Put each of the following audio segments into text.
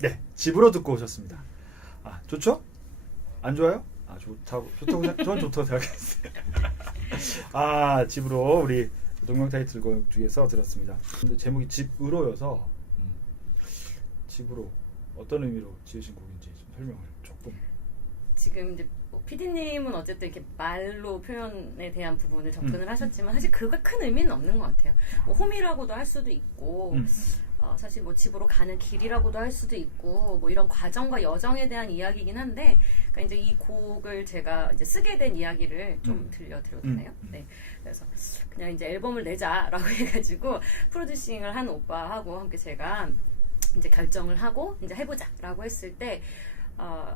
네, 집으로 듣고 오셨습니다. 아, 좋죠? 안 좋아요? 아, 좋다고 저는 좋다고 생각했어요. 아, 집으로 우리 동명 타이틀곡 중에서 들었습니다. 근데 제목이 집으로여서 집으로 어떤 의미로 지으신 곡인지 좀 설명을 조금. 지금 이제 PD님은 어쨌든 이렇게 말로 표현에 대한 부분을 접근을 하셨지만 사실 그거 큰 의미는 없는 것 같아요. 뭐 홈이라고도 할 수도 있고 사실 뭐 집으로 가는 길이라고도 할 수도 있고 뭐 이런 과정과 여정에 대한 이야기이긴 한데 그러니까 이제 이 곡을 제가 이제 쓰게 된 이야기를 좀 들려드려도 되나요? 네. 그래서 그냥 이제 앨범을 내자라고 해가지고 프로듀싱을 한 오빠하고 함께 제가 이제 결정을 하고 이제 해보자라고 했을 때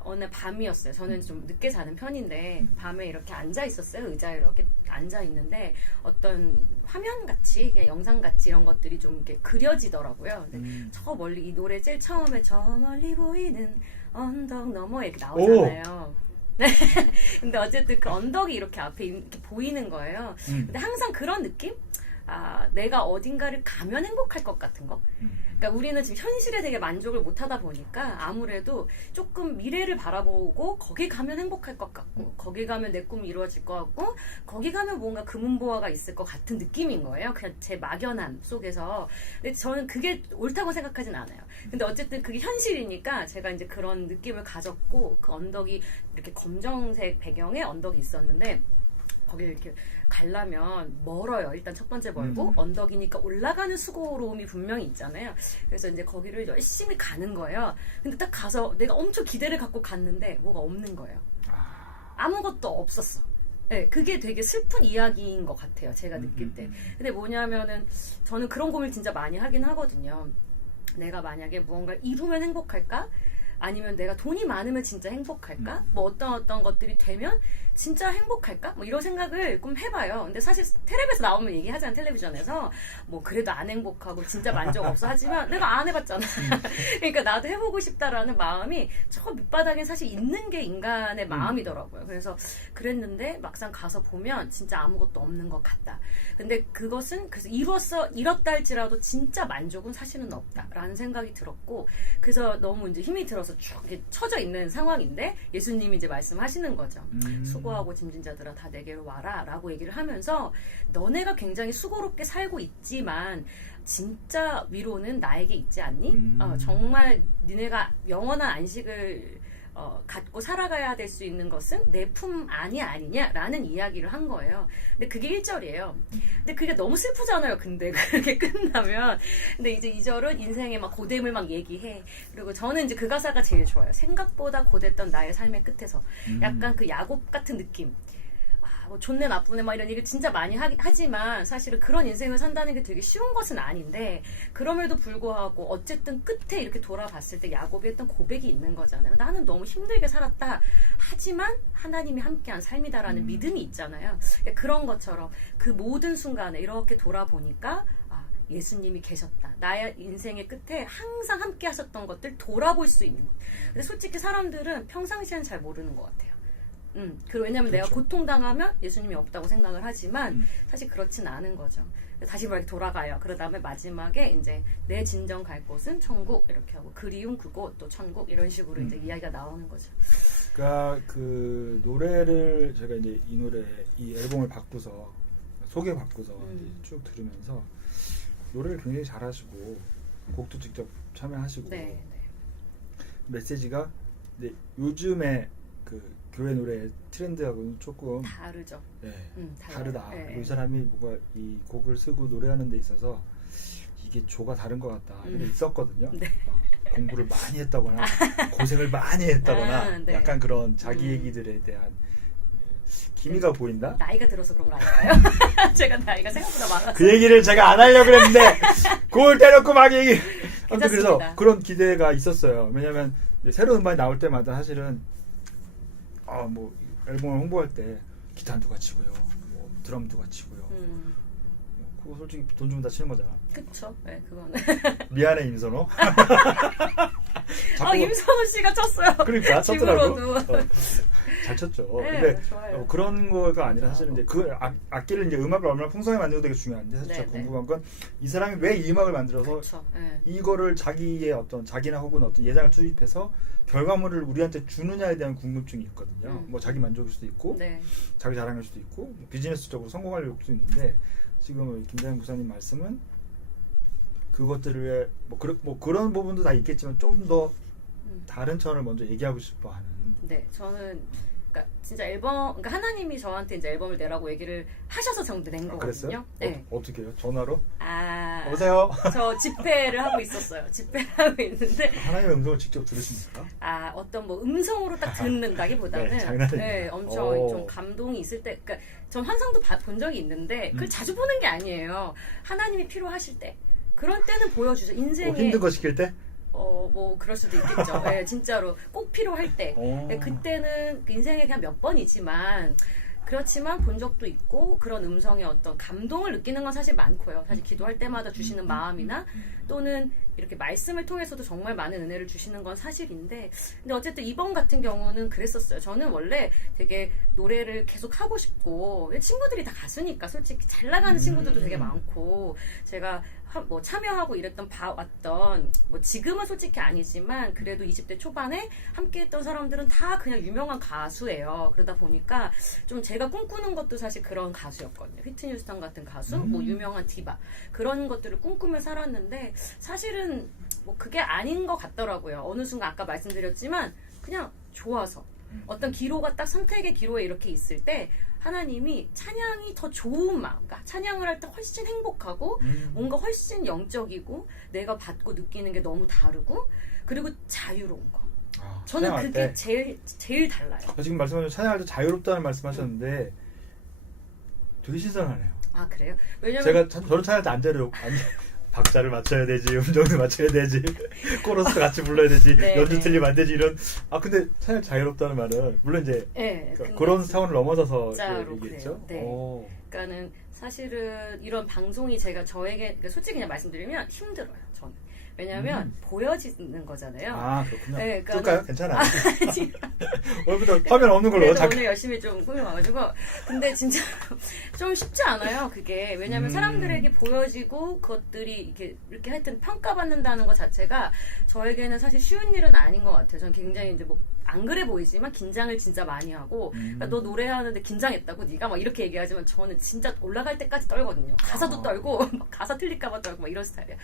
어느 밤이었어요. 저는 좀 늦게 자는 편인데 밤에 이렇게 앉아 있었어요. 의자에 이렇게 앉아 있는데 어떤 화면 같이 그냥 영상 같이 이런 것들이 좀 이렇게 그려지더라고요. 근데 저 멀리 이 노래 제일 처음에 저 멀리 보이는 언덕 너머에 이렇게 나오잖아요. 네. 근데 어쨌든 그 언덕이 이렇게 앞에 이렇게 보이는 거예요. 근데 항상 그런 느낌? 내가 어딘가를 가면 행복할 것 같은 거. 그러니까 우리는 지금 현실에 되게 만족을 못하다 보니까 아무래도 조금 미래를 바라보고 거기 가면 행복할 것 같고 거기 가면 내 꿈이 이루어질 것 같고 거기 가면 뭔가 금은보화가 있을 것 같은 느낌인 거예요. 그냥 제 막연함 속에서. 근데 저는 그게 옳다고 생각하진 않아요. 근데 어쨌든 그게 현실이니까 제가 이제 그런 느낌을 가졌고 그 언덕이 이렇게 검정색 배경에 언덕이 있었는데 거기를 이렇게 가려면 멀어요. 일단 첫 번째 멀고 언덕이니까 올라가는 수고로움이 분명히 있잖아요. 그래서 이제 거기를 열심히 가는 거예요. 근데 딱 가서 내가 엄청 기대를 갖고 갔는데 뭐가 없는 거예요. 아무것도 없었어. 네, 그게 되게 슬픈 이야기인 것 같아요. 제가 느낄 때. 근데 뭐냐면은 저는 그런 고민을 진짜 많이 하긴 하거든요. 내가 만약에 무언가를 이루면 행복할까? 아니면 내가 돈이 많으면 진짜 행복할까? 뭐 어떤 것들이 되면 진짜 행복할까? 뭐 이런 생각을 좀 해봐요. 근데 사실 텔레비에서 나오면 얘기하잖아. 텔레비전에서 뭐 그래도 안 행복하고 진짜 만족 없어 하지만 내가 안 해봤잖아. 그러니까 나도 해보고 싶다라는 마음이 저 밑바닥에 사실 있는 게 인간의 마음이더라고요. 그래서 그랬는데 막상 가서 보면 진짜 아무것도 없는 것 같다. 근데 그것은 그래서 이뤘다 할지라도 진짜 만족은 사실은 없다라는 생각이 들었고 그래서 너무 이제 힘이 들어서 쭉 이렇게 처져 있는 상황인데 예수님이 이제 말씀하시는 거죠. 수고하고 짐진 자들아 다 내게로 와라 라고 얘기를 하면서 너네가 굉장히 수고롭게 살고 있지만 진짜 위로는 나에게 있지 않니? 정말 니네가 영원한 안식을 갖고 살아가야 될 수 있는 것은 내 품 안이 아니냐라는 이야기를 한 거예요. 근데 그게 1절이에요. 근데 그게 너무 슬프잖아요. 근데 그렇게 끝나면. 근데 이제 2절은 인생의 막 고됨을 막 얘기해. 그리고 저는 이제 그 가사가 제일 좋아요. 생각보다 고됐던 나의 삶의 끝에서. 약간 그 야곱 같은 느낌. 뭐 좋네 나쁘네 막 이런 얘기를 진짜 많이 하지만 사실은 그런 인생을 산다는 게 되게 쉬운 것은 아닌데 그럼에도 불구하고 어쨌든 끝에 이렇게 돌아봤을 때 야곱이 했던 고백이 있는 거잖아요. 나는 너무 힘들게 살았다. 하지만 하나님이 함께한 삶이다라는 믿음이 있잖아요. 그런 것처럼 그 모든 순간에 이렇게 돌아보니까 예수님이 계셨다. 나의 인생의 끝에 항상 함께 하셨던 것들 돌아볼 수 있는 것. 근데 솔직히 사람들은 평상시에는 잘 모르는 것 같아요. 그리고 왜냐면 그렇죠. 내가 고통당하면 예수님이 없다고 생각을 하지만 사실 그렇진 않은 거죠. 다시 막 돌아가요. 그 다음에 마지막에 이제 내 진정 갈 곳은 천국 이렇게 하고 그리운 그곳 또 천국 이런 식으로 이제 이야기가 나오는 거죠. 그러니까 그 노래를 제가 이제 이 앨범을 받고서 소개 받고서 이제 쭉 들으면서 노래를 굉장히 잘하시고 곡도 직접 참여하시고 네. 메시지가 근데 요즘에 그 교회 노래 트렌드하고는 조금 다르죠. 네, 달라요. 다르다. 네. 그리고 이 사람이 뭐가 이 곡을 쓰고 노래하는 데 있어서 이게 조가 다른 것 같다. 이런 게 있었거든요. 네. 공부를 많이 했다거나 고생을 많이 했다거나 네. 약간 그런 자기 얘기들에 대한 기미가 보인다? 나이가 들어서 그런 거 아닐까요? 제가 나이가 생각보다 많아서 그 얘기를 제가 안 하려고 했는데 그걸 대놓고 막 얘기. 아무튼 그래서 괜찮습니다. 그런 기대가 있었어요. 왜냐면 새로운 음반이 나올 때마다 사실은 뭐 앨범을 홍보할 때 기타 누가 치고요, 뭐 드럼 누가 치고요. 그거 솔직히 돈 주면 다 치는 거잖아. 그쵸. 네, 그거는. 미안해 임선호. 임선호 씨가 쳤어요. 그러니까 쳤더라고. 집으로도. 잘 쳤죠. 네, 근데 좋아요. 그런 거가 아니라 사실은 이제 그 악기를 이제 음악을 얼마나 풍성하게 만드는 게 되게 중요한데 사실 네, 제가 네. 궁금한 건 이 사람이 왜 이 음악을 만들어서 그렇죠. 네. 이거를 자기의 어떤 자기나 혹은 어떤 예산을 투입해서 결과물을 우리한테 주느냐에 대한 궁금증이 있거든요. 뭐 자기 만족일 수도 있고 네. 자기 자랑일 수도 있고 뭐 비즈니스적으로 성공할 욕구도 있는데 지금 김장현 목사님 말씀은 그것들을 뭐 그런 부분도 다 있겠지만 좀 더 다른 차원을 먼저 얘기하고 싶어하는. 네, 저는 그러니까 진짜 앨범, 그러니까 하나님이 저한테 이제 앨범을 내라고 얘기를 하셔서 정도 낸 거거든요. 그랬어요? 네. 어떻게 해요? 전화로? 아, 여보세요? 저 집회를 하고 있었어요. 집회를 하고 있는데 하나님의 음성을 직접 들으십니까? 아, 어떤 뭐 음성으로 딱 듣는다기보다는 네, 장난이에요. 네, 엄청 오. 좀 감동이 있을 때, 그러니까 전 환상도 본 적이 있는데 그걸 자주 보는 게 아니에요. 하나님이 필요하실 때 그런 때는 보여주죠. 인생에 힘든 거 시킬 때? 뭐 그럴 수도 있겠죠. 네, 진짜로 꼭 필요할 때. 오. 네, 그때는 인생에 그냥 몇 번이지만 그렇지만 본 적도 있고 그런 음성의 어떤 감동을 느끼는 건 사실 많고요. 사실 기도할 때마다 주시는 마음이나 또는 이렇게 말씀을 통해서도 정말 많은 은혜를 주시는 건 사실인데 근데 어쨌든 이번 같은 경우는 그랬었어요. 저는 원래 되게 노래를 계속 하고 싶고 친구들이 다 가수니까 솔직히 잘 나가는 친구들도 되게 많고 제가 뭐 참여하고 이랬던 봐왔던 뭐 지금은 솔직히 아니지만 그래도 20대 초반에 함께했던 사람들은 다 그냥 유명한 가수예요. 그러다 보니까 좀 제가 꿈꾸는 것도 사실 그런 가수였거든요. 휘트니 휴스턴 같은 가수, 뭐 유명한 디바 그런 것들을 꿈꾸며 살았는데 사실은 뭐 그게 아닌 것 같더라고요. 어느 순간 아까 말씀드렸지만 그냥 좋아서 어떤 기로가 딱 선택의 기로에 이렇게 있을 때 하나님이 찬양이 더 좋은 마음, 그러니까 찬양을 할 때 훨씬 행복하고 뭔가 훨씬 영적이고 내가 받고 느끼는 게 너무 다르고 그리고 자유로운 거. 저는 찬양할 그게 때. 제일 달라요. 지금 말씀하신 찬양할 때 자유롭다는 말씀하셨는데 되게 신선하네요. 아 그래요? 왜냐면 저는 찬양할 때 안 자유롭. 박자를 맞춰야 되지, 음정도 맞춰야 되지, 코러스 같이 불러야 되지, 네, 연주 네. 틀리면 안 되지 이런. 근데 찬양 자유롭다는 말은 물론 이제 네, 그런 차원을 넘어서서 진짜로 얘기했죠. 그래요. 네. 그러니까는 사실은 이런 방송이 제가 저에게 그러니까 솔직히 그냥 말씀드리면 힘들어요. 저는 왜냐하면 보여지는 거잖아요. 그렇군요. 네, 그러니까는- 뜰까요? 괜찮아요. 오늘부터 화면 없는 걸로. 그래서 오늘 열심히 좀 꾸며와가지고 근데 진짜 좀 쉽지 않아요. 그게 왜냐하면 사람들에게 보여지고 그것들이 이렇게 하여튼 평가받는다는 것 자체가 저에게는 사실 쉬운 일은 아닌 것 같아요. 저는 굉장히 이제 뭐 안 그래 보이지만 긴장을 진짜 많이 하고 그러니까 너 노래하는데 긴장했다고 네가 막 이렇게 얘기하지만 저는 진짜 올라갈 때까지 떨거든요. 가사도 떨고 막 가사 틀릴까봐 떨고 막 이런 스타일이에요.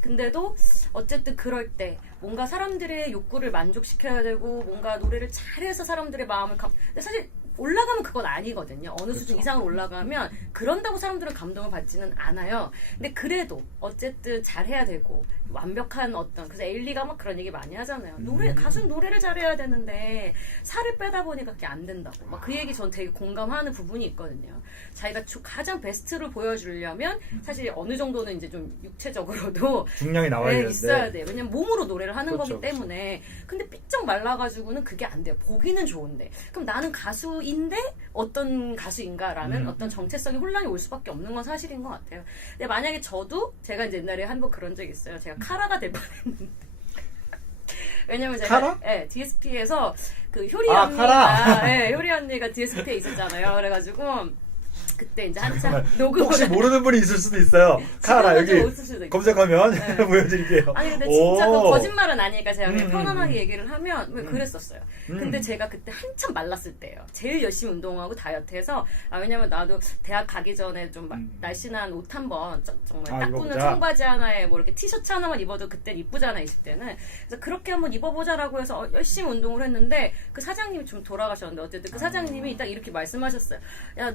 근데도 어쨌든 그럴 때 뭔가 사람들의 욕구를 만족시켜야 되고 뭔가 노래를 잘해서 사람들의 마음을 근데 사실 올라가면 그건 아니거든요. 어느 수준 이상으로 올라가면 그런다고 사람들은 감동을 받지는 않아요. 근데 그래도 어쨌든 잘해야 되고 완벽한 어떤 그래서 에일리가 막 그런 얘기 많이 하잖아요. 가수는 노래를 잘해야 되는데 살을 빼다 보니까 그게 안 된다고. 막 그 얘기 전 되게 공감하는 부분이 있거든요. 자기가 가장 베스트를 보여주려면 사실 어느 정도는 이제 좀 육체적으로도 중량이 나와야 되는데. 있어야 돼요. 왜냐면 몸으로 노래를 하는 그렇죠, 거기 때문에. 근데 삐쩍 말라가지고는 그게 안 돼요. 보기는 좋은데. 그럼 나는 가수인데 어떤 가수인가라는 어떤 정체성이 혼란이 올 수밖에 없는 건 사실인 것 같아요. 근데 만약에 제가 이제 옛날에 한 번 그런 적이 있어요. 제가 카라가 될 뻔했는데. 왜냐면 제가 카라? 네, DSP에서 그 효리 카라. 언니가 효리 언니가 DSP에 있었잖아요. 그래가지고 그때 이제 한참 녹음 혹시 모르는 분이 있을 수도 있어요. 카라 여기 검색하면 네. 보여드릴게요. 아니 근데 진짜 그 거짓말은 아니니까 제가 그냥 편안하게 얘기를 하면 왜 그랬었어요. 근데 제가 그때 한참 말랐을 때예요. 제일 열심히 운동하고 다이어트해서 왜냐면 나도 대학 가기 전에 좀 날씬한 옷 한번 정말 딱 붙는 청바지 하나에 뭐 이렇게 티셔츠 하나만 입어도 그때 이쁘잖아 20대는. 그래서 그렇게 한번 입어보자라고 해서 열심히 운동을 했는데 그 사장님이 좀 돌아가셨는데 어쨌든 그 사장님이 딱 이렇게 말씀하셨어요. 야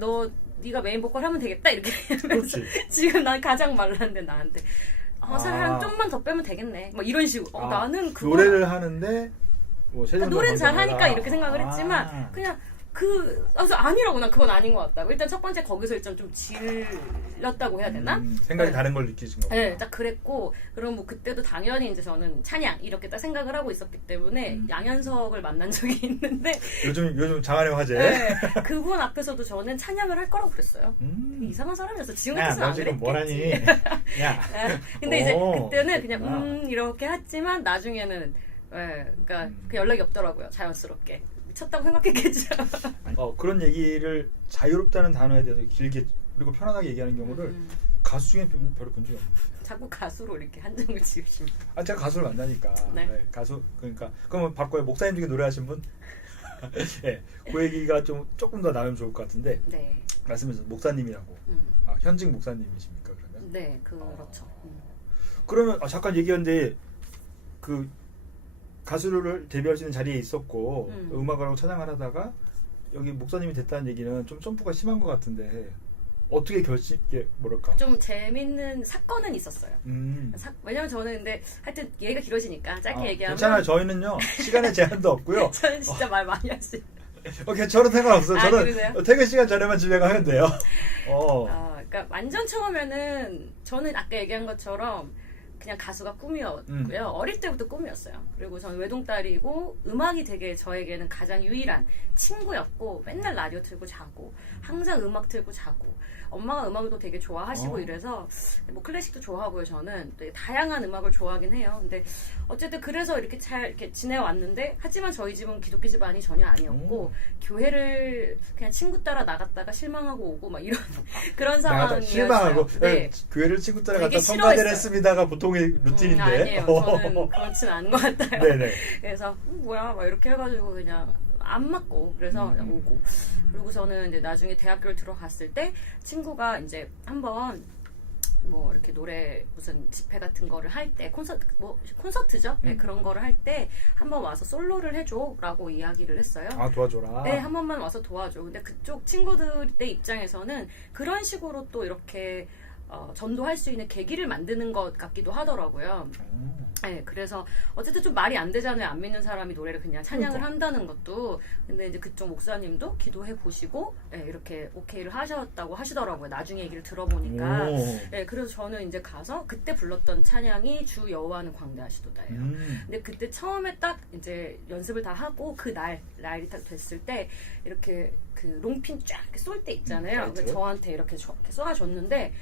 네가 메인 보컬 하면 되겠다 이렇게 하면서 지금 난 가장 말랐는데 나한테 살 좀만 더 빼면 되겠네 뭐 이런 식으로 나는 노래를 하는데 뭐 노래는 잘하니까 이렇게 생각을 했지만 그냥 그래서 아니라고 난 그건 아닌 것 같다고. 일단 첫 번째 거기서 일단 좀 질렸다고 해야 되나? 생각이 다른 걸 느끼신 거구나. 네, 딱 그랬고 그럼 뭐 그때도 당연히 이제 저는 찬양 이렇게 딱 생각을 하고 있었기 때문에 양현석을 만난 적이 있는데 요즘 장안의 화제. 네, 그분 앞에서도 저는 찬양을 할 거라고 그랬어요. 이상한 사람이었어. 지금 같아서는 안 그랬겠지. 뭐라니? 야. 근데 이제 그때는 그냥 이렇게 했지만 나중에는 그러니까 그 연락이 없더라고요. 자연스럽게. 쳤다고 생각했겠죠. 그런 얘기를 자유롭다는 단어에 대해서 길게 그리고 편안하게 얘기하는 경우를 가수 중에 별로 본 적이 없어요. 자꾸 가수로 이렇게 한정을 지으시면. 제가 가수를 만나니까. 네. 네, 가수 그러니까 그러면 바꿔요. 목사님 중에 노래하신 분? 네, 그 얘기가 조금 더 나오면 좋을 것 같은데. 네. 말씀해서 목사님이라고. 현직 목사님이십니까 그러면? 네, 그렇죠. 그러면 잠깐 얘기했는데 그 가수를 데뷔할 수 있는 자리에 있었고 음악을 하고 찬양을 하다가 여기 목사님이 됐다는 얘기는 좀 점프가 심한 것 같은데 어떻게 뭐랄까 좀 재밌는 사건은 있었어요. 왜냐면 저는 근데 하여튼 얘기가 길어지니까 짧게 얘기하면 괜찮아요. 저희는요 시간에 제한도 없고요. 저는 진짜 말 많이 할 수 있어요. 저는 상관없어요. 저는 그러세요? 퇴근 시간 전에만 집에 가면 돼요. 그러니까 완전 처음에는 저는 아까 얘기한 것처럼 그냥 가수가 꿈이었고요. 어릴 때부터 꿈이었어요. 그리고 저는 외동딸이고 음악이 되게 저에게는 가장 유일한 친구였고 맨날 라디오 틀고 자고 항상 음악 틀고 자고 엄마가 음악도 되게 좋아하시고 이래서 뭐 클래식도 좋아하고요. 저는 되게 다양한 음악을 좋아하긴 해요. 근데 어쨌든 그래서 이렇게 잘 이렇게 지내왔는데 하지만 저희 집은 기독교 집안이 전혀 아니었고 교회를 그냥 친구 따라 나갔다가 실망하고 오고 막 이런 그런 상황이었어요. 실망하고 네. 교회를 친구 따라 되게 갔다 성가대를 싫어했어요. 했습니다가 보통의 루틴인데. 아니에요. 저는 그렇진 않은 것 같아요. 네네. 그래서 뭐야 막 이렇게 해가지고 그냥 안 맞고 그래서 그냥 오고 그리고 저는 이제 나중에 대학교를 들어갔을 때 친구가 이제 한번 뭐 이렇게 노래 무슨 집회 같은 거를 할 때 콘서트죠? 네, 그런 거를 할 때 한번 와서 솔로를 해줘라고 이야기를 했어요. 도와줘라. 네, 한 번만 와서 도와줘. 근데 그쪽 친구들의 입장에서는 그런 식으로 또 이렇게 전도할 수 있는 계기를 만드는 것 같기도 하더라고요. 네, 그래서 어쨌든 좀 말이 안 되잖아요. 안 믿는 사람이 노래를 그냥 찬양을 한다는 것도. 근데 이제 그쪽 목사님도 기도해 보시고 네, 이렇게 오케이를 하셨다고 하시더라고요. 나중에 얘기를 들어보니까. 네, 그래서 저는 이제 가서 그때 불렀던 찬양이 주 여호와는 광대하시도다예요. 근데 그때 처음에 딱 이제 연습을 다 하고 그 날이 딱 됐을 때 이렇게 그 롱핀 쫙 쏠 때 있잖아요. 그러니까 저한테 이렇게 쏘아줬는데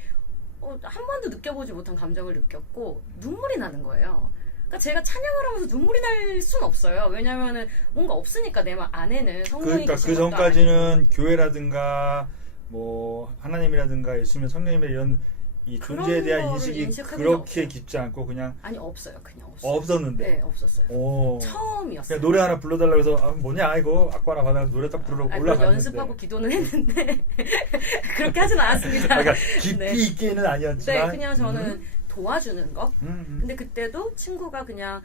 한 번도 느껴보지 못한 감정을 느꼈고 눈물이 나는 거예요. 그러니까 제가 찬양을 하면서 눈물이 날 수는 없어요. 왜냐면은 뭔가 없으니까 내 안에는 성령이 그러니까 그 전까지는 교회라든가 뭐 하나님이라든가 예수님 성령님의 이런 이 존재에 대한 인식이 그렇게 깊지 않고 그냥 없어요. 그냥 없었는데. 네, 없었어요. 처음이었어요. 그냥 노래 하나 불러달라고 해서 뭐냐 이거 악보 하나 받아서 노래 딱 부르러 올라갔는데 연습하고 기도는 했는데 그렇게 하진 않았습니다. 그러니까 깊이 있게는 아니었지만 네, 그냥 저는 도와주는 거. 근데 그때도 친구가 그냥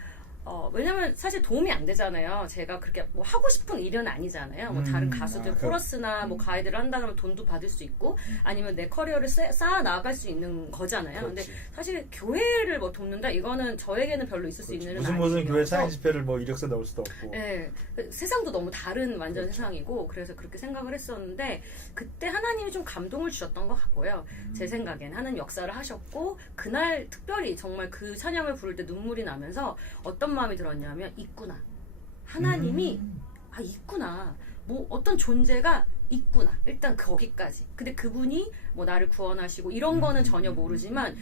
왜냐면 사실 도움이 안 되잖아요. 제가 그렇게 뭐 하고 싶은 일은 아니잖아요. 뭐 다른 가수들 코러스나 뭐 가이드를 한다 그러면 돈도 받을 수 있고 아니면 내 커리어를 쌓아 나갈 수 있는 거잖아요. 근데 사실 교회를 뭐 돕는다 이거는 저에게는 별로 있을 수 있는 일은 아니에요. 무슨 교회 사인 집회를 뭐 이력서 넣을 수도 없고. 네, 세상도 너무 다른 완전 세상이고 그래서 그렇게 생각을 했었는데 그때 하나님이 좀 감동을 주셨던 것 같고요. 제 생각엔 하나님 역사를 하셨고 그날 특별히 정말 그 찬양을 부를 때 눈물이 나면서 어떤 마음이 들었냐면 있구나. 하나님이 있구나. 뭐 어떤 존재가 있구나. 일단 거기까지. 근데 그분이 뭐 나를 구원하시고 이런 거는 전혀 모르지만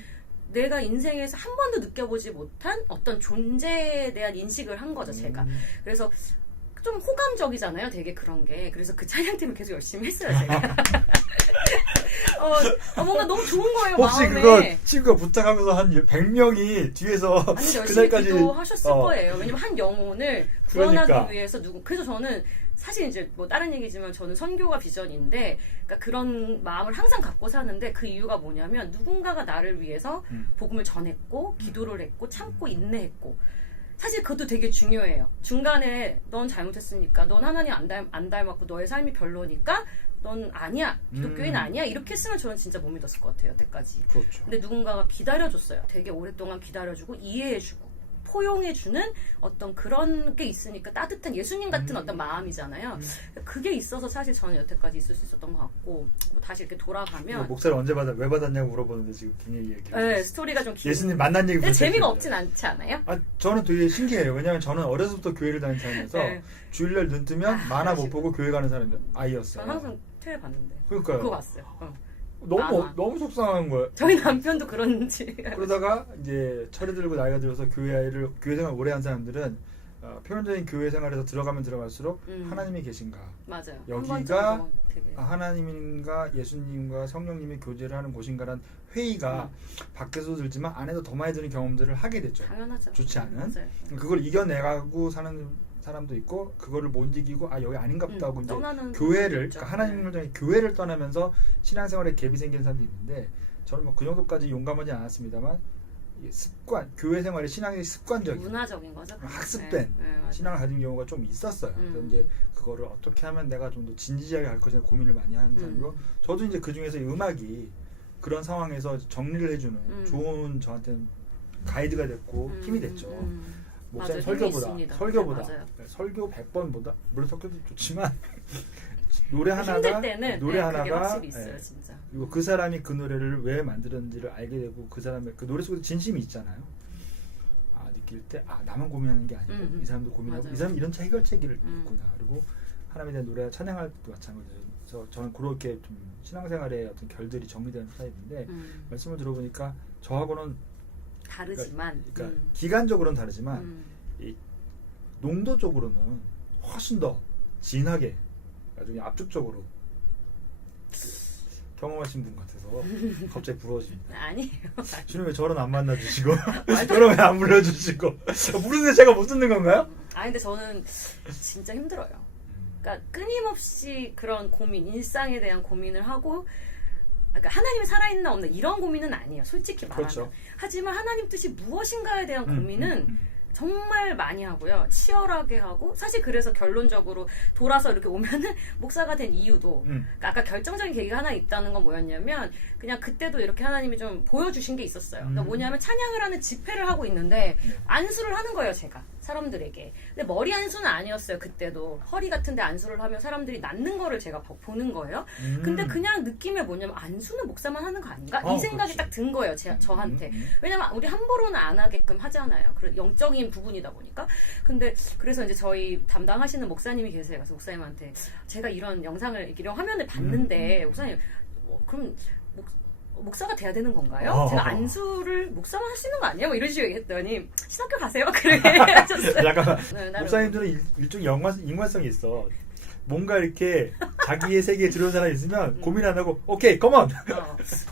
내가 인생에서 한 번도 느껴보지 못한 어떤 존재에 대한 인식을 한 거죠, 제가. 그래서 좀 호감적이잖아요, 되게 그런 게. 그래서 그 찬양 때문에 계속 열심히 했어요, 제가. 뭔가 너무 좋은 거예요, 혹시 마음에. 그거 친구가 부탁하면서 한 100명이 뒤에서 그날까지 기도하셨을 거예요. 왜냐면 한 영혼을 구원하기 위해서 그래서 저는 사실 이제 뭐 다른 얘기지만 저는 선교가 비전인데 그러니까 그런 마음을 항상 갖고 사는데 그 이유가 뭐냐면 누군가가 나를 위해서 복음을 전했고 기도를 했고 참고 인내했고 사실 그것도 되게 중요해요. 중간에 넌 잘못했으니까 넌 하나님 안 닮았고 너의 삶이 별로니까 넌 아니야. 기독교인 아니야. 이렇게 했으면 저는 진짜 못 믿었을 것 같아요. 여태까지. 그렇죠. 근데 누군가가 기다려줬어요. 되게 오랫동안 기다려주고 이해해주고 포용해주는 어떤 그런 게 있으니까 따뜻한 예수님 같은 어떤 마음이잖아요. 그게 있어서 사실 저는 여태까지 있을 수 있었던 것 같고 뭐 다시 이렇게 돌아가면 목사를 언제 왜 받았냐고 물어보는데 지금 굉장히 얘기해요. 네, 스토리가 좀 예수님 만난 얘기 근데 재미가 없진 않지 않아요? 저는 되게 신기해요. 왜냐하면 저는 어려서부터 교회를 다니는 사람이어서 주일날 눈 뜨면 만화 못 보고 교회 가는 아이였어요. 저는 항상 TV 봤는데 그러니까요. 그거 봤어요. 너무 속상한 거예요. 저희 남편도 그런지. 그러다가 이제 철이 들고 나이가 들어서 교회 생활 오래 한 사람들은 표현적인 교회 생활에서 들어가면 들어갈수록 하나님이 계신가, 맞아요. 여기가 한 번쯤은 되게 하나님과 예수님과 성령님의 교제를 하는 곳인가라는 회의가 밖에서도 들지만 안에서 더 많이 드는 경험들을 하게 됐죠. 당연하죠. 좋지 않은. 맞아요. 그걸 이겨내가고 사는 사람도 있고 그거를 못 이기고 여기 아닌가 보다 하고 이제 떠나는 교회를 있죠. 그러니까 하나님을 통해 교회를 떠나면서 신앙생활에 갭이 생기는 사람도 있는데 저는 뭐 그 정도까지 용감하지 않았습니다만 이 습관, 교회 생활이 신앙의 습관적인 문화적인 거죠. 학습된 맞아요. 신앙을 가진 경우가 좀 있었어요. 그래서 이제 그거를 어떻게 하면 내가 좀 더 진지하게 갈 것이냐 고민을 많이 하는 사람이고 저도 이제 그 중에서 음악이 그런 상황에서 정리를 해주는 좋은 저한테는 가이드가 됐고 힘이 됐죠. 목사님 맞아요. 힘이 있습니다. 설교보다 네, 맞아요. 설교 100번보다 물론 설교도 좋지만 노래 하나가 힘들 때는 노래 그게 하나가 확실히 있어요, 진짜. 그리고 그 사람이 그 노래를 왜 만들었는지를 알게 되고 그 사람의 그 노래 속에 진심이 있잖아요. 느낄 때 나만 고민하는 게 아니고 이 사람도 고민하고 맞아요. 이 사람 이런 해결책이 있구나. 그리고 하나님에 대한 노래 찬양할 때도 마찬가지예요. 그래서 저는 그렇게 좀 신앙생활의 어떤 결들이 정리되는 스타일인데 말씀을 들어보니까 저하고는 다르지만 그러니까 기간적으로는 다르지만 이 농도적으로는 훨씬 더 진하게 나중에 압축적으로 경험하신 분 같아서 갑자기 부러워집니다. 아니에요. 주님 왜 저런 안 만나주시고 저런 왜 안 불러주시고 부르는데 제가 못 듣는 건가요? 근데 저는 진짜 힘들어요. 그러니까 끊임없이 그런 고민, 일상에 대한 고민을 하고 그러니까 하나님이 살아있나 없나 이런 고민은 아니에요. 솔직히 말하면. 그렇죠. 하지만 하나님 뜻이 무엇인가에 대한 고민은 정말 많이 하고요. 치열하게 하고 사실 그래서 결론적으로 돌아서 이렇게 오면은 목사가 된 이유도 그러니까 아까 결정적인 계기가 하나 있다는 건 뭐였냐면 그냥 그때도 이렇게 하나님이 좀 보여주신 게 있었어요. 그러니까 뭐냐면 찬양을 하는 집회를 하고 있는데 안수를 하는 거예요. 제가 사람들에게. 근데 머리 안수는 아니었어요. 그때도 허리 같은데 안수를 하면 사람들이 낫는 거를 제가 보는 거예요. 근데 그냥 느낌이 뭐냐면 안수는 목사만 하는 거 아닌가? 이 생각이 그렇지. 딱 든 거예요. 저한테. 왜냐면 우리 함부로는 안 하게끔 하잖아요. 그런 영적인 부분이다 보니까. 근데 그래서 이제 저희 담당하시는 목사님이 계세요. 그래서 목사님한테 제가 이런 영상을 이런 화면을 봤는데 목사님 그럼 목사가 돼야 되는 건가요? 제가 안수를 목사만 할 수 있는 거 아니에요? 뭐 이런 식으로 얘기했더니 신학교 가세요? 그렇게 하셨어요. 잠깐만 네, 목사님들은 일종의 인간성이 있어. 뭔가 이렇게 자기의 세계에 들어온 사람이 있으면 고민 안 하고 오케이 컴온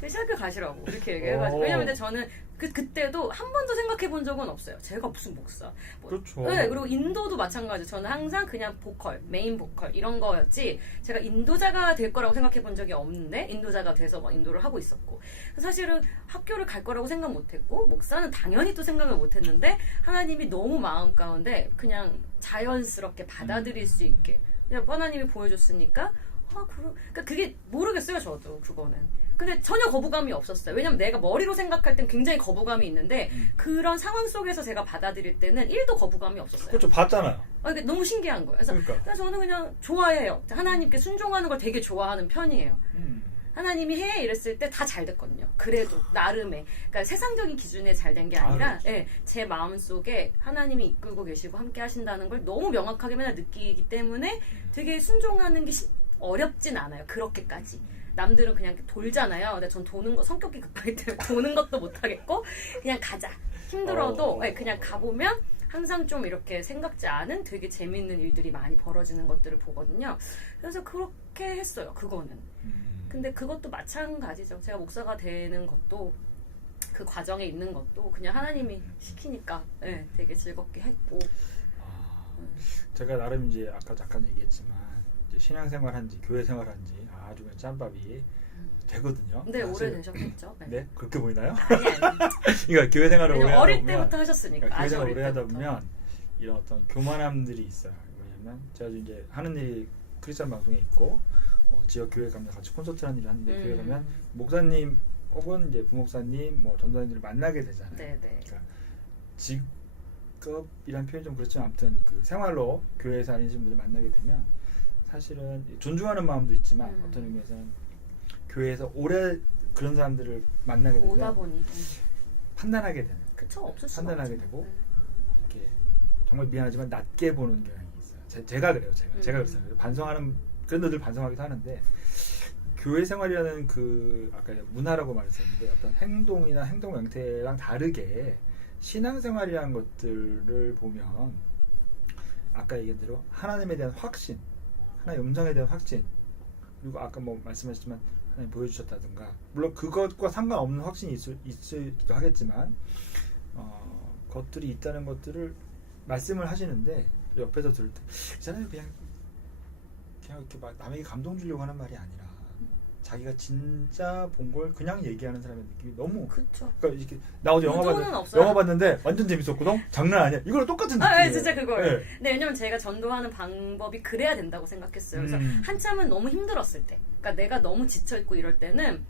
신학교 가시라고 이렇게 얘기해가지고 왜냐면 근데 저는 그때도 한 번도 생각해 본 적은 없어요. 제가 무슨 목사. 그렇죠. 네, 그리고 인도도 마찬가지. 저는 항상 그냥 보컬, 메인 보컬 이런 거였지 제가 인도자가 될 거라고 생각해 본 적이 없는데 인도자가 돼서 막 인도를 하고 있었고 사실은 학교를 갈 거라고 생각 못했고 목사는 당연히 또 생각을 못했는데 하나님이 너무 마음 가운데 그냥 자연스럽게 받아들일 수 있게 그냥 하나님이 보여줬으니까 그러니까 그게 모르겠어요. 저도 그거는. 근데 전혀 거부감이 없었어요. 왜냐면 내가 머리로 생각할 땐 굉장히 거부감이 있는데 그런 상황 속에서 제가 받아들일 때는 1도 거부감이 없었어요. 그렇죠. 봤잖아요. 그게 너무 신기한 거예요. 그래서 그러니까. 저는 그냥 좋아해요. 하나님께 순종하는 걸 되게 좋아하는 편이에요. 하나님이 해 이랬을 때 다 잘 됐거든요. 그래도 나름의 그러니까 세상적인 기준에 잘 된 게 아니라 그렇죠. 제 마음 속에 하나님이 이끌고 계시고 함께 하신다는 걸 너무 명확하게 맨날 느끼기 때문에 되게 순종하는 게 어렵진 않아요. 그렇게까지. 남들은 그냥 돌잖아요. 근데 전 도는 거 성격이 급하기 때문에 도는 것도 못하겠고 그냥 가자. 힘들어도 그냥 가보면 항상 좀 이렇게 생각지 않은 되게 재밌는 일들이 많이 벌어지는 것들을 보거든요. 그래서 그렇게 했어요. 그거는. 근데 그것도 마찬가지죠. 제가 목사가 되는 것도 그 과정에 있는 것도 그냥 하나님이 시키니까 되게 즐겁게 했고. 제가 나름 이제 아까 잠깐 얘기했지만 이제 신앙생활 한지 교회 생활 한지 아주 그냥 짬밥이 되거든요. 네, 오래 되셨겠죠. 네, 그렇게 보이나요? 아니. 그러니까 교회 생활을 오래 하다 어릴 보면 때부터 하셨으니까. 교회 아주 생활 어릴 오래 하다 때부터. 보면 이런 어떤 교만함들이 있어요. 왜냐면 제가 이제 하는 일이 크리스천 방송에 있고 지역 교회 가면 같이 콘서트 하는 일을 하는데 교회 가면 목사님 혹은 이제 부목사님 뭐 전도사님들을 만나게 되잖아요. 네네. 그러니까 직업이란 표현이 좀 그렇지만 아무튼 그 생활로 교회에서 다니시는 분들 만나게 되면 사실은 존중하는 마음도 있지만 어떤 의미에서는 교회에서 오래 그런 사람들을 만나게 오다 되면 보니. 판단하게 되는 그쵸, 없을 수가 판단하게 없죠. 되고 이렇게 정말 미안하지만 낮게 보는 경향이 있어요. 제가 그래요. 제가 그랬어요. 반성하는 그런 늘 반성하기도 하는데 교회 생활이라는 그 아까 문화라고 말했었는데 어떤 행동이나 행동 형태랑 다르게 신앙생활이라는 것들을 보면 아까 얘기한 대로 하나님에 대한 확신, 하나님의 음성에 대한 확신, 그리고 아까 뭐 말씀하셨지만 하나님 보여주셨다든가, 물론 그것과 상관없는 확신이 있기도 하겠지만 것들이 있다는 것들을 말씀을 하시는데 옆에서 들을 때 이 사람이 그냥 이렇게 막 남에게 감동 주려고 하는 말이 아니라 자기가 진짜 본 걸 그냥 얘기하는 사람의 느낌이 너무. 그쵸. 그러니까 이렇게 나 어제 의도는 없어요. 영화 봤는데 완전 재밌었거든. 장난 아니야. 이거랑 똑같은 느낌. 네, 진짜 그거예요. 네. 네, 왜냐면 제가 전도하는 방법이 그래야 된다고 생각했어요. 그래서 한참은 너무 힘들었을 때, 그러니까 내가 너무 지쳐 있고 이럴 때는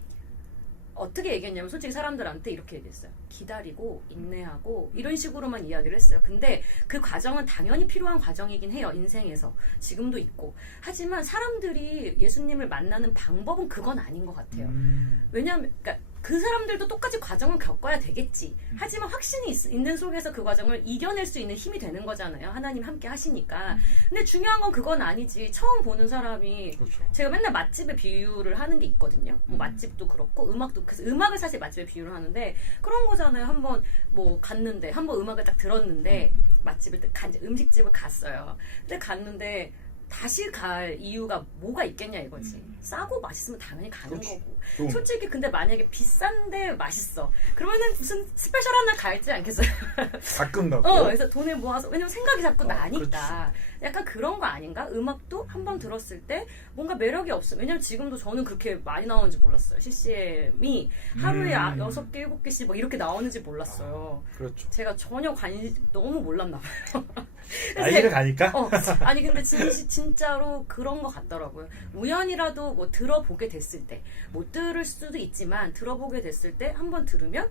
어떻게 얘기했냐면 솔직히 사람들한테 이렇게 얘기했어요. 기다리고 인내하고 이런 식으로만 이야기를 했어요. 근데 그 과정은 당연히 필요한 과정이긴 해요. 인생에서 지금도 있고. 하지만 사람들이 예수님을 만나는 방법은 그건 아닌 것 같아요. 왜냐하면 그러니까 그 사람들도 똑같이 과정을 겪어야 되겠지. 하지만 확신이 있는 속에서 그 과정을 이겨낼 수 있는 힘이 되는 거잖아요. 하나님 함께 하시니까. 근데 중요한 건 그건 아니지. 처음 보는 사람이. 그렇죠. 제가 맨날 맛집에 비유를 하는 게 있거든요. 뭐 맛집도 그렇고 음악도. 그래서 음악을 사실 맛집에 비유를 하는데 그런 거잖아요. 한번 뭐 갔는데 한번 음악을 딱 들었는데 맛집을 이제 음식집을 갔어요. 근데 갔는데 다시 갈 이유가 뭐가 있겠냐 이거지. 싸고 맛있으면 당연히 가는 그렇지. 거고. 솔직히 근데 만약에 비싼데 맛있어. 그러면은 무슨 스페셜한 날 갈지 않겠어요? 가끔 가고. 그래서 돈을 모아서 왜냐면 생각이 자꾸 나니까. 그렇지. 약간 그런 거 아닌가? 음악도 한번 들었을 때 뭔가 매력이 없어. 왜냐면 지금도 저는 그렇게 많이 나오는지 몰랐어요. CCM이 하루에 6개, 7개씩 뭐 이렇게 나오는지 몰랐어요. 그렇죠. 제가 전혀 너무 몰랐나 봐요. 나이를 가니까. 아니 근데 진짜로 그런 것 같더라고요. 우연이라도 뭐 들어보게 됐을 때, 못 들을 수도 있지만 들어보게 됐을 때 한번 들으면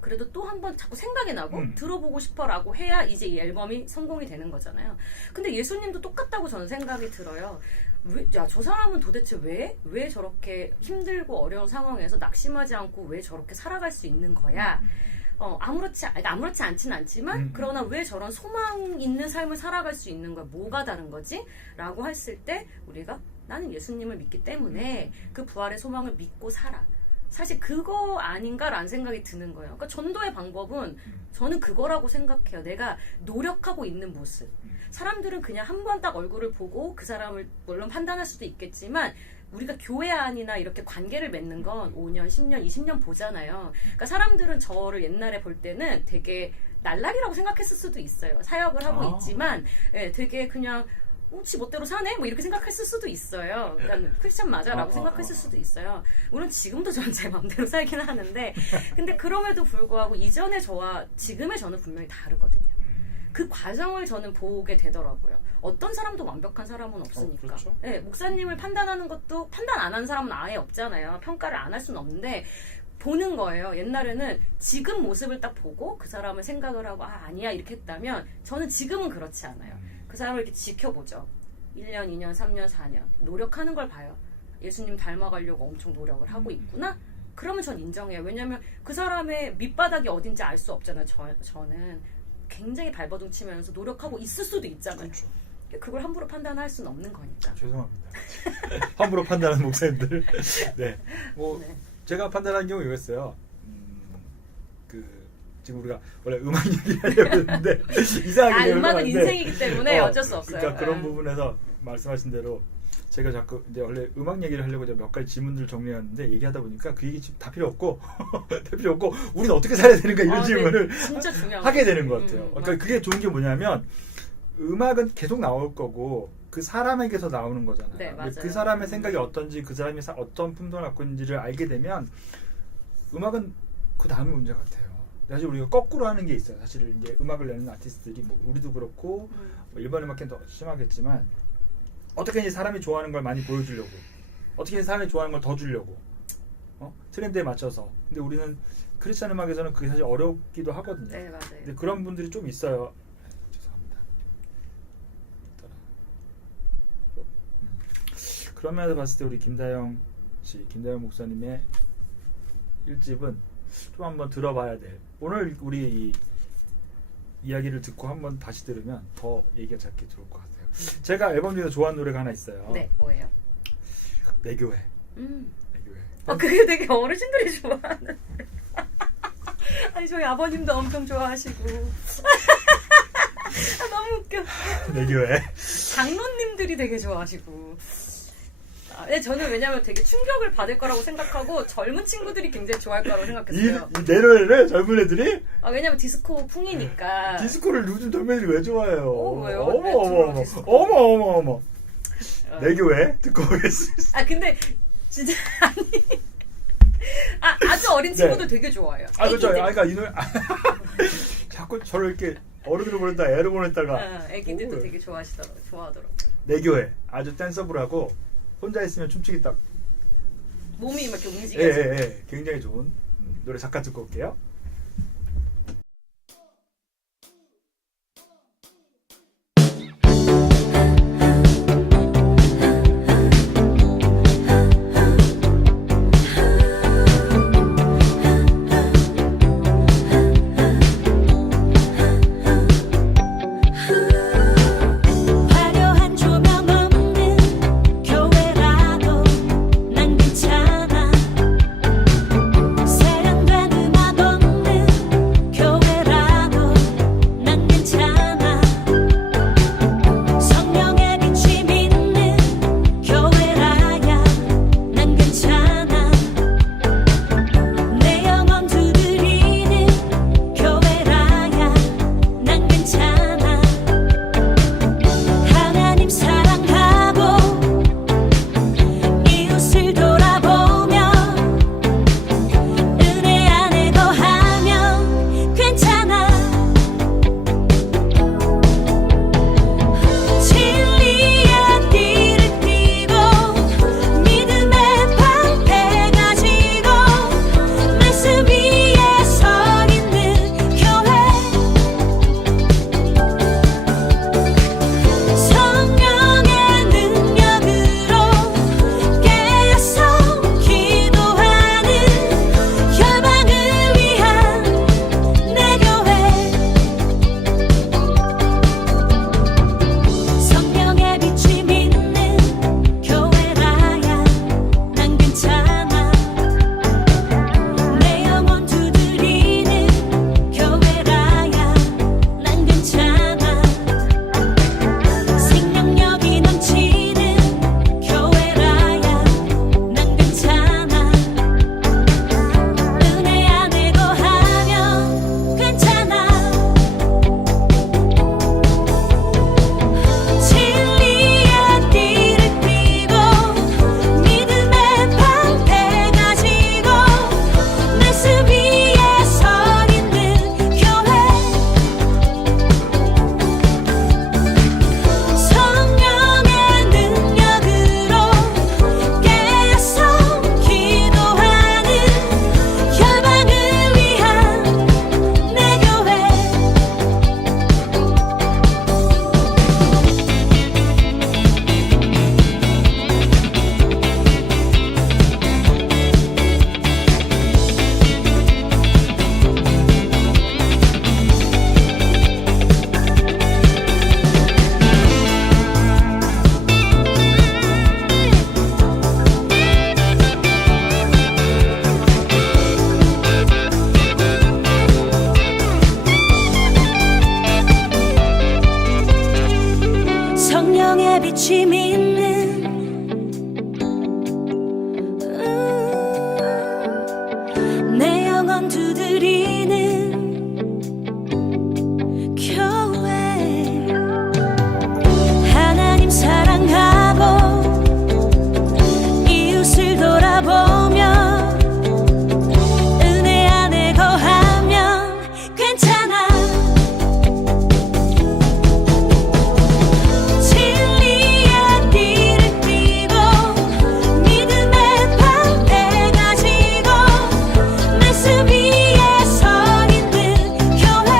그래도 또 한 번 자꾸 생각이 나고 들어보고 싶어라고 해야 이제 이 앨범이 성공이 되는 거잖아요. 근데 예수님도 똑같다고 저는 생각이 들어요. 저 사람은 도대체 왜 저렇게 힘들고 어려운 상황에서 낙심하지 않고 왜 저렇게 살아갈 수 있는 거야? 아무렇지 않지는 않지만 그러나 왜 저런 소망 있는 삶을 살아갈 수 있는 거야? 뭐가 다른 거지? 라고 했을 때 우리가 나는 예수님을 믿기 때문에 그 부활의 소망을 믿고 살아. 사실 그거 아닌가라는 생각이 드는 거예요. 그러니까 전도의 방법은 저는 그거라고 생각해요. 내가 노력하고 있는 모습. 사람들은 그냥 한 번 딱 얼굴을 보고 그 사람을 물론 판단할 수도 있겠지만 우리가 교회 안이나 이렇게 관계를 맺는 건 5년, 10년, 20년 보잖아요. 그러니까 사람들은 저를 옛날에 볼 때는 되게 날라리라고 생각했을 수도 있어요. 사역을 하고 있지만 되게 그냥 지 멋대로 사네? 뭐 이렇게 생각했을 수도 있어요. 그러니까 크리스찬 맞아라고 생각했을 수도 있어요. 물론 지금도 저는 제 마음대로 살긴 하는데 근데 그럼에도 불구하고 이전의 저와 지금의 저는 분명히 다르거든요. 그 과정을 저는 보게 되더라고요. 어떤 사람도 완벽한 사람은 없으니까. 그렇죠. 네, 목사님을 판단하는 것도 판단 안 하는 사람은 아예 없잖아요. 평가를 안 할 수는 없는데 보는 거예요. 옛날에는 지금 모습을 딱 보고 그 사람을 생각을 하고 아니야 이렇게 했다면 저는 지금은 그렇지 않아요. 그 사람을 이렇게 지켜보죠. 1년, 2년, 3년, 4년 노력하는 걸 봐요. 예수님 닮아가려고 엄청 노력을 하고 있구나? 그러면 전 인정해요. 왜냐면 그 사람의 밑바닥이 어딘지 알 수 없잖아요. 저는 굉장히 발버둥 치면서 노력하고 있을 수도 있잖아요. 그렇죠. 그걸 함부로 판단할 수는 없는 거니까. 죄송합니다. 함부로 판단하는 목사님들. 네. 뭐 네. 제가 판단한 경우 이거였어요. 지금 우리가 원래 음악 얘기를 하려고 했는데 이상하게 음악은 인생이기 때문에 어쩔 수 없어요. 그러니까 그런 부분에서 말씀하신 대로 제가 자꾸 이제 원래 음악 얘기를 하려고 몇 가지 질문들을 정리했는데 얘기하다 보니까 그 얘기 다 필요 없고 다 필요 없고 우리는 어떻게 살아야 되는가 이런 질문을 진짜 중요한 하게 되는 것 같아요. 그러니까 맞아. 그게 좋은 게 뭐냐면 음악은 계속 나올 거고 그 사람에게서 나오는 거잖아요. 네, 맞아요. 그 사람의 생각이 어떤지 그 사람이 어떤 품성을 갖고 있는지를 알게 되면 음악은 그 다음이 문제 같아요. 사실 우리가 거꾸로 하는 게 있어요. 사실 이제 음악을 내는 아티스트들이 뭐 우리도 그렇고 뭐 일반 음악계는 더 심하겠지만 어떻게 이제 사람이 좋아하는 걸 많이 보여주려고 어떻게 사람이 좋아하는 걸 더 주려고 트렌드에 맞춰서. 근데 우리는 크리스찬 음악에서는 그게 사실 어렵기도 하거든요. 네, 맞아요. 근데 그런 분들이 좀 있어요. 죄송합니다. 그런 면에서 봤을 때 우리 김다영 목사님의 1집은 좀 한번 들어봐야 될. 오늘 우리 이 이야기를 듣고 한번 다시 들으면 더 얘기가 짧게 들어올 것 같아요. 제가 앨범 중에서 좋아하는 노래가 하나 있어요. 네, 뭐예요? 내 교회. 내 교회. 그게 되게 어르신들이 좋아하는. 아니 저희 아버님도 엄청 좋아하시고. 너무 웃겨. 내 교회. 장로님들이 되게 좋아하시고. 근데 저는 왜냐면 되게 충격을 받을 거라고 생각하고 젊은 친구들이 굉장히 좋아할 거라고 생각했어요. 이 내로를 젊은 애들이? 왜냐면 디스코 풍이니까. 디스코를 요즘 젊은 애들이 왜 좋아해요? 왜요? 어머. 내 교회 듣고 오겠습니다. 근데 진짜 아니. 아주 어린 친구들 되게 좋아해요. 그렇죠. 그러니까 이 노래 자꾸 저를 이렇게 어른으로 보냈다 애로 보냈다가 애기들도 되게 좋아하더라고요. 내 교회 아주 댄서블하고 혼자 있으면 춤추기 딱 몸이 막 이렇게 움직여서 굉장히 좋은 노래 잠깐 듣고 올게요. 화려한 조명 없는 교회라도 난 괜찮아. 세련된 음악 없는 교회라도 난 괜찮아. 성령의 빛이 믿는 교회라야 난 괜찮아. 내 영혼 두드리는 교회라야 난 괜찮아. 하나님 사랑하고 이웃을 돌아보며 은혜 안에 거하면 괜찮아. 진리의 띠를 띠고 믿음의 방패 가지고 말씀 위에 서 있는 교회. 성령의 능력으로 깨어서 기도하는 열방을 위한 내 교회. 성령의 빛이 믿는 교회라야 난 괜찮아. 내 영혼 두드리는 교회라야 난 괜찮아. 생명력이 넘치는 교회라야 난 괜찮아. 은혜 안에 거하면 괜찮아. 진리의 띠를 띠고 믿음의 방패 가지고 말씀 위에 서 있는 교회. 성령의 능력으로 깨어서 기도하는 열방을 위한 내 교회. 성령의 빛이 믿는 내 영혼 두드리는 교회. 하나님 사랑하고 이웃을 돌아보며 은혜 안에 거하면 괜찮아. 진리의 띠를 띠고 믿음의 방패 가지고 말씀 위에 서 있는 교회.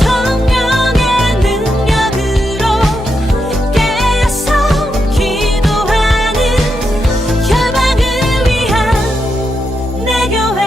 성령의 능력으로 깨어서 기도하는 열방을 위한 내 교회.